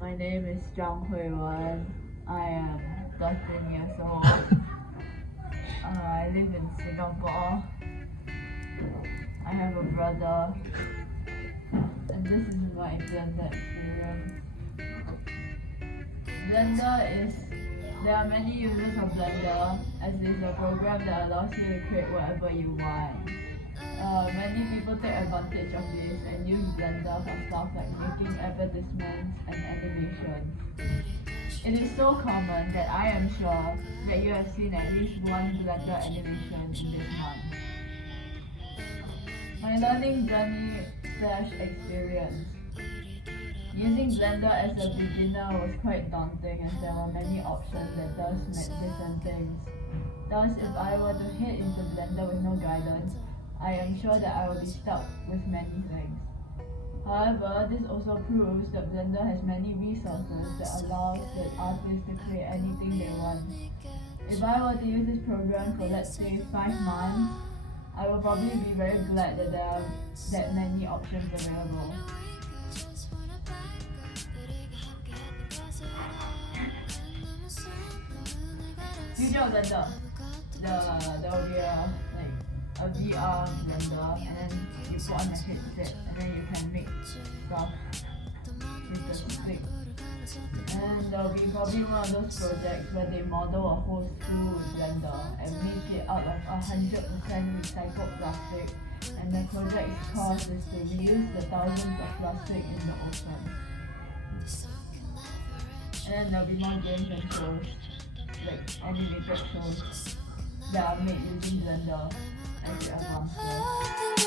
My name is Zhang Hui-wen. I am 13 years old. I live in Singapore. I have a brother. And this is my Blender experience. There are many uses of Blender, as it is a program that allows you to create whatever you want. Many people take advantage of this and use Blender for stuff like making advertisements and animations. It is so common that I am sure that you have seen at least one Blender animation in this month. My learning journey / experience. Using Blender as a beginner was quite daunting as there were many options that meant different things. Thus, if I were to head into Blender with no guidance, I am sure that I will be stuck with many things. However, this also proves that Blender has many resources that allow the artists to create anything they want. If I were to use this program for let's say 5 months, I will probably be very glad that there are that many options available. Future of Blender. There will be a VR Blender, and then you put on a headset, and then you can make stuff with the stick. And there will be probably one of those projects where they model a whole school with Blender and make it out of 100% recycled plastic. And the project's cost is to reuse the thousands of plastic in the ocean. And then there will be more games and shows, like animated shows that are made using Blender as it advances.